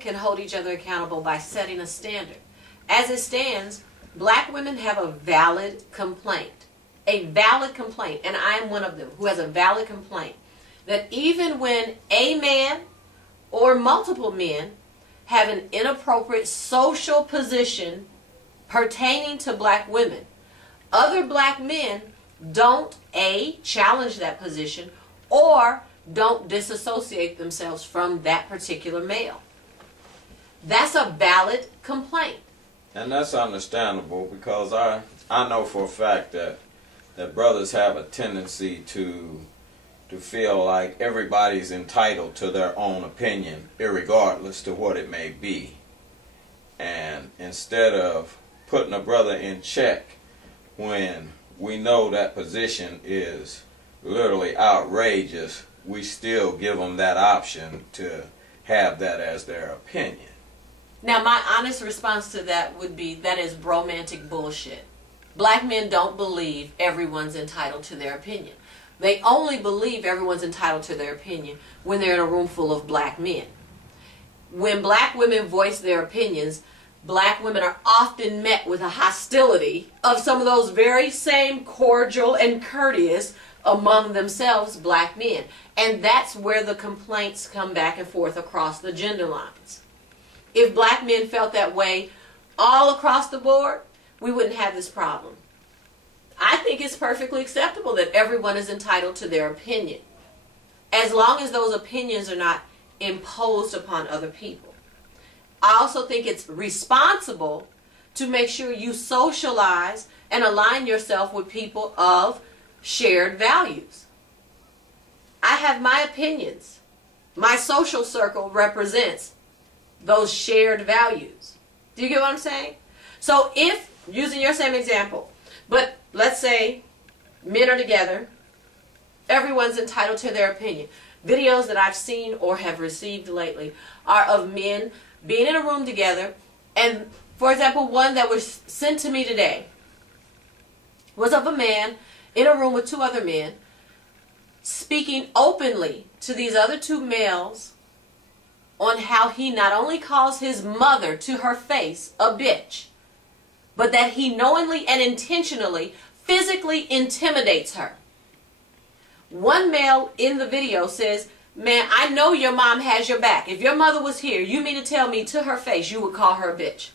can hold each other accountable by setting a standard. As it stands, black women have a valid complaint. A valid complaint, and I am one of them who has a valid complaint, that even when a man or multiple men have an inappropriate social position pertaining to black women, other black men don't A, challenge that position, or don't disassociate themselves from that particular male. That's a valid complaint. And that's understandable, because I know for a fact that brothers have a tendency to feel like everybody's entitled to their own opinion, irregardless to what it may be. And instead of putting a brother in check when we know that position is literally outrageous, we still give them that option to have that as their opinion. Now, my honest response to that would be, that is bromantic bullshit. Black men don't believe everyone's entitled to their opinion. They only believe everyone's entitled to their opinion when they're in a room full of black men. When black women voice their opinions, black women are often met with a hostility of some of those very same cordial and courteous among themselves black men. And that's where the complaints come back and forth across the gender lines. If black men felt that way all across the board, we wouldn't have this problem. I think it's perfectly acceptable that everyone is entitled to their opinion, as long as those opinions are not imposed upon other people. I also think it's responsible to make sure you socialize and align yourself with people of shared values. I have my opinions. My social circle represents those shared values. Do you get what I'm saying? So if, using your same example, but let's say men are together, everyone's entitled to their opinion. Videos that I've seen or have received lately are of men being in a room together, and for example, one that was sent to me today was of a man in a room with two other men speaking openly to these other two males on how he not only calls his mother to her face a bitch, but that he knowingly and intentionally physically intimidates her. One male in the video says, "Man, I know your mom has your back. If your mother was here, you mean to tell me to her face you would call her a bitch?"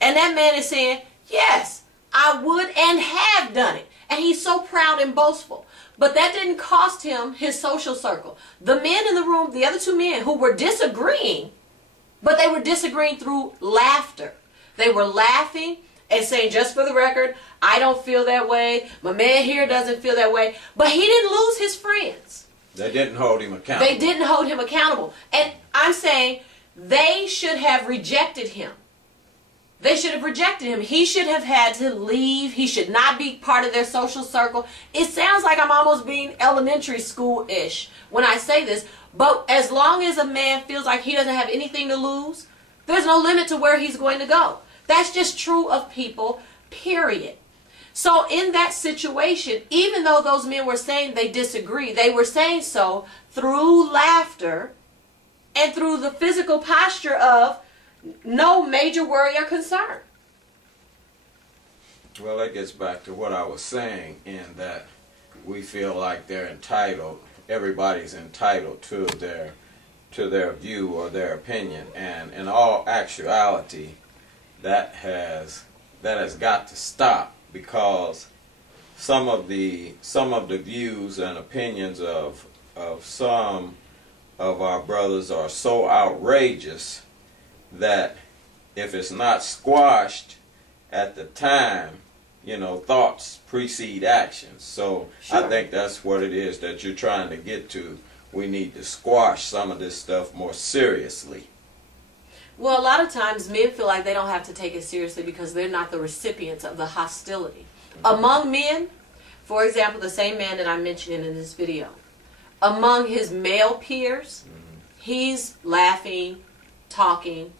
And that man is saying, "Yes, I would and have done it." And he's so proud and boastful. But that didn't cost him his social circle. The men in the room, the other two men who were disagreeing, but they were disagreeing through laughter. They were laughing and saying, "Just for the record, I don't feel that way. My man here doesn't feel that way." But he didn't lose his friends. They didn't hold him accountable. They didn't hold him accountable. And I'm saying they should have rejected him. They should have rejected him. He should have had to leave. He should not be part of their social circle. It sounds like I'm almost being elementary school-ish when I say this, but as long as a man feels like he doesn't have anything to lose, there's no limit to where he's going to go. That's just true of people, period. So in that situation, even though those men were saying they disagree, they were saying so through laughter and through the physical posture of no major worry or concern. Well, that gets back to what I was saying, in that we feel like they're entitled, everybody's entitled to their view or their opinion, and in all actuality, that has got to stop, because some of the views and opinions of some of our brothers are so outrageous that if it's not squashed at the time, thoughts precede actions. So sure. I think that's what it is that you're trying to get to. We need to squash some of this stuff more seriously. Well, a lot of times men feel like they don't have to take it seriously because they're not the recipients of the hostility. Among men, for example, the same man that I'm mentioning in this video, among his male peers, he's laughing, talking,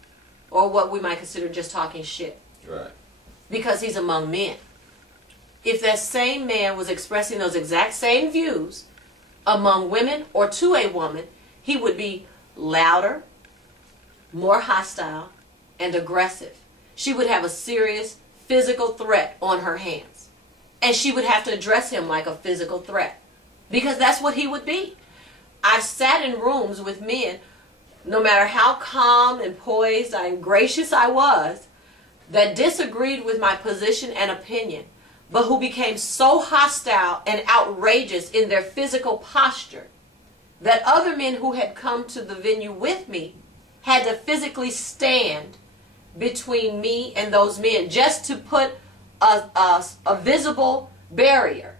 or what we might consider just talking shit. Right. Because he's among men. If that same man was expressing those exact same views among women or to a woman, he would be louder, more hostile and aggressive. She would have a serious physical threat on her hands. And she would have to address him like a physical threat, because that's what he would be. I've sat in rooms with men, no matter how calm and poised and gracious I was, that disagreed with my position and opinion, but who became so hostile and outrageous in their physical posture that other men who had come to the venue with me had to physically stand between me and those men just to put a visible barrier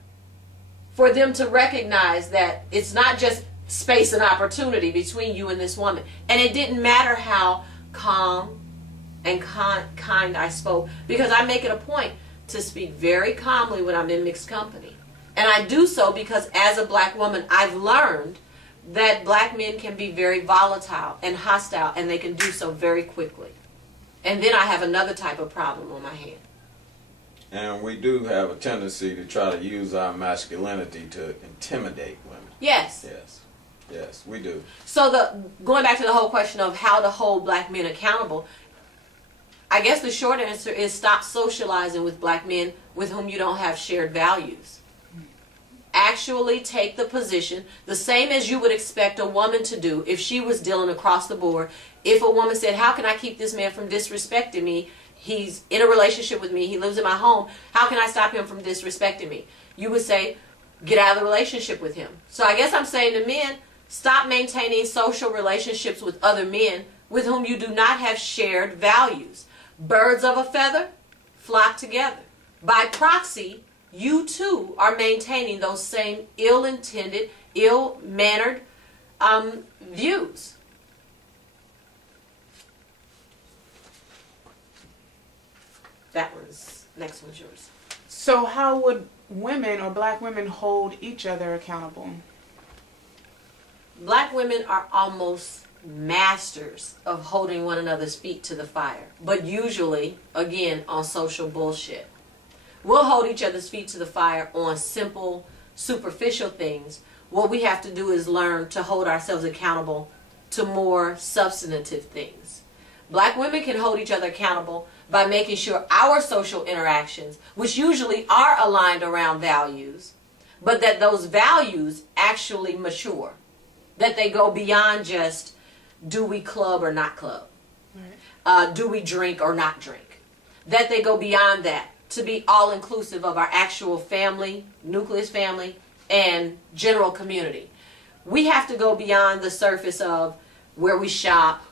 for them to recognize that it's not just space and opportunity between you and this woman. And it didn't matter how calm and kind I spoke, because I make it a point to speak very calmly when I'm in mixed company. And I do so because as a black woman, I've learned that black men can be very volatile and hostile, and they can do so very quickly. And then I have another type of problem on my hand. And we do have a tendency to try to use our masculinity to intimidate women. Yes. Yes. Yes, we do. So going back to the whole question of how to hold black men accountable, I guess the short answer is stop socializing with black men with whom you don't have shared values. Actually take the position, the same as you would expect a woman to do if she was dealing across the board. If a woman said, how can I keep this man from disrespecting me? He's in a relationship with me. He lives in my home. How can I stop him from disrespecting me? You would say, get out of the relationship with him. So I guess I'm saying to men, stop maintaining social relationships with other men with whom you do not have shared values. Birds of a feather flock together. By proxy, you too are maintaining those same ill-intended, ill-mannered views. Next one's yours. So how would women or black women hold each other accountable? Black women are almost masters of holding one another's feet to the fire, but usually, again, on social bullshit. We'll hold each other's feet to the fire on simple, superficial things. What we have to do is learn to hold ourselves accountable to more substantive things. Black women can hold each other accountable by making sure our social interactions, which usually are aligned around values, but that those values actually mature. That they go beyond just, do we club or not club? Right. Do we drink or not drink? That they go beyond that to be all-inclusive of our actual family, nucleus family, and general community. We have to go beyond the surface of where we shop,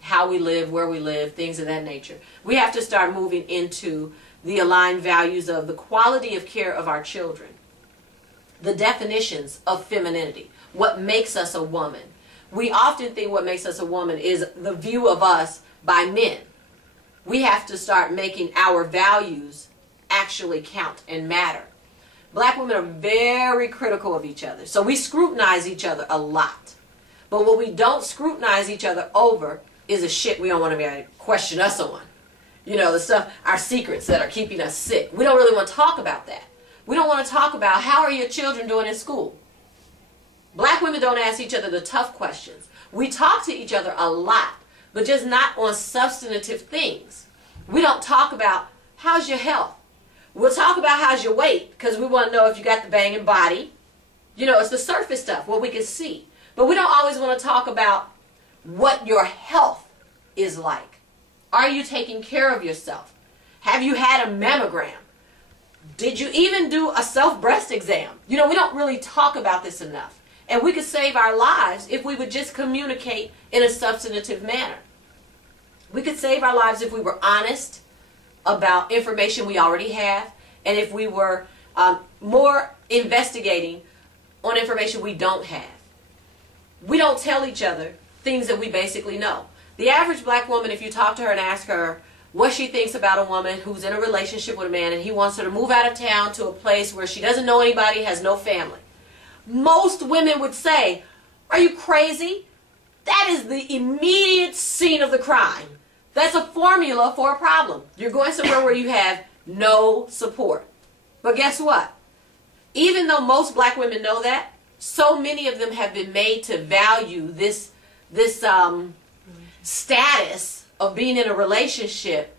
how we live, where we live, things of that nature. We have to start moving into the aligned values of the quality of care of our children, the definitions of femininity, what makes us a woman. We often think what makes us a woman is the view of us by men. We have to start making our values actually count and matter. Black women are very critical of each other, so we scrutinize each other a lot. But what we don't scrutinize each other over is the shit we don't want to be able to question us on. You know, the stuff, our secrets that are keeping us sick. We don't really want to talk about that. We don't want to talk about, how are your children doing in school? Black women don't ask each other the tough questions. We talk to each other a lot, but just not on substantive things. We don't talk about, how's your health? We'll talk about how's your weight, because we want to know if you got the banging body. You know, it's the surface stuff, what we can see. But we don't always want to talk about what your health is like. Are you taking care of yourself? Have you had a mammogram? Did you even do a self-breast exam? You know, we don't really talk about this enough. And we could save our lives if we would just communicate in a substantive manner. We could save our lives if we were honest about information we already have, and if we were more investigating on information we don't have. We don't tell each other things that we basically know. The average black woman, if you talk to her and ask her what she thinks about a woman who's in a relationship with a man and he wants her to move out of town to a place where she doesn't know anybody, has no family, most women would say, are you crazy? That is the immediate scene of the crime. That's a formula for a problem. You're going somewhere where you have no support. But guess what? Even though most black women know that, so many of them have been made to value this status of being in a relationship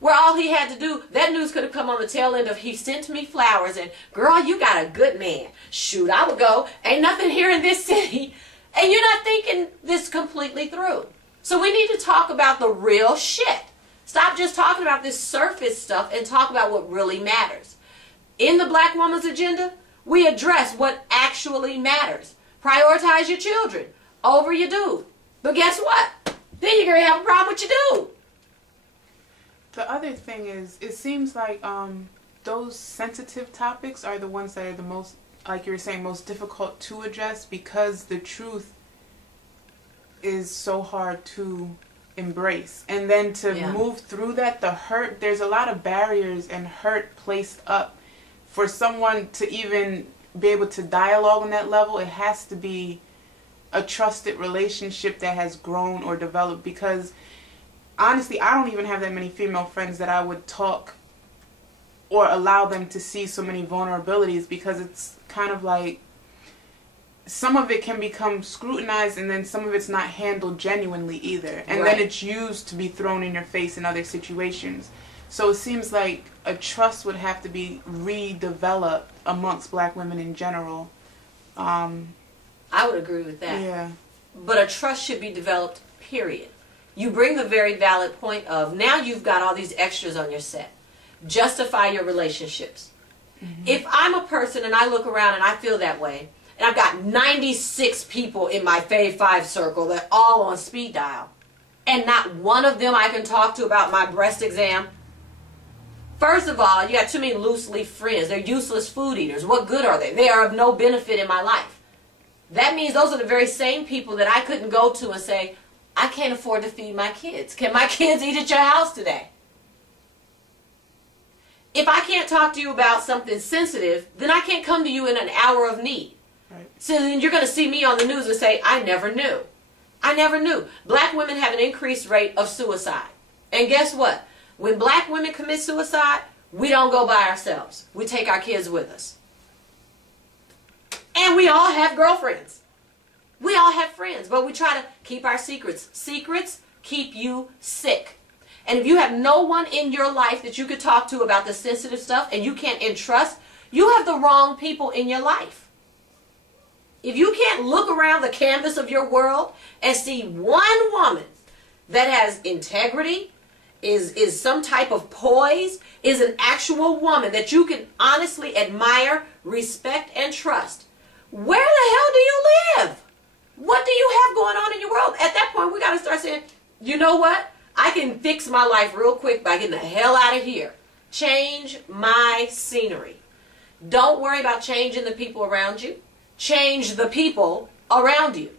where all he had to do, that news could have come on the tail end of he sent me flowers and, girl, you got a good man. Shoot, I would go, ain't nothing here in this city. And you're not thinking this completely through. So we need to talk about the real shit. Stop just talking about this surface stuff and talk about what really matters. In the Black Woman's Agenda, we address what actually matters. Prioritize your children over your dude. But guess what? Then you're going to have a problem with your dude. The other thing is, it seems like those sensitive topics are the ones that are the most, like you were saying, most difficult to address because the truth is so hard to embrace. And then to move through that, the hurt, there's a lot of barriers and hurt placed up for someone to even be able to dialogue on that level. It has to be a trusted relationship that has grown or developed, because honestly, I don't even have that many female friends that I would talk or allow them to see so many vulnerabilities, because it's kind of like some of it can become scrutinized and then some of it's not handled genuinely either. And then it's used to be thrown in your face in other situations. So it seems like a trust would have to be redeveloped amongst Black women in general. I would agree with that. Yeah. But a trust should be developed, period. You bring the very valid point of, now you've got all these extras on your set. Justify your relationships. Mm-hmm. If I'm a person and I look around and I feel that way, and I've got 96 people in my Fave 5 circle that all on speed dial, and not one of them I can talk to about my breast exam. First of all, you got too many loose leaf friends. They're useless food eaters. What good are they? They are of no benefit in my life. That means those are the very same people that I couldn't go to and say, I can't afford to feed my kids. Can my kids eat at your house today? If I can't talk to you about something sensitive, then I can't come to you in an hour of need. Right. So then you're going to see me on the news and say, I never knew. I never knew. Black women have an increased rate of suicide. And guess what? When Black women commit suicide, we don't go by ourselves. We take our kids with us. And we all have girlfriends. We all have friends, but we try to keep our secrets. Secrets keep you sick. And if you have no one in your life that you could talk to about the sensitive stuff and you can't entrust, you have the wrong people in your life. If you can't look around the canvas of your world and see one woman that has integrity, is some type of poise, is an actual woman that you can honestly admire, respect, and trust, where the hell do you live? What do you have going on in your world? At that point, we got to start saying, you know what? I can fix my life real quick by getting the hell out of here. Change my scenery. Don't worry about changing the people around you. Change the people around you.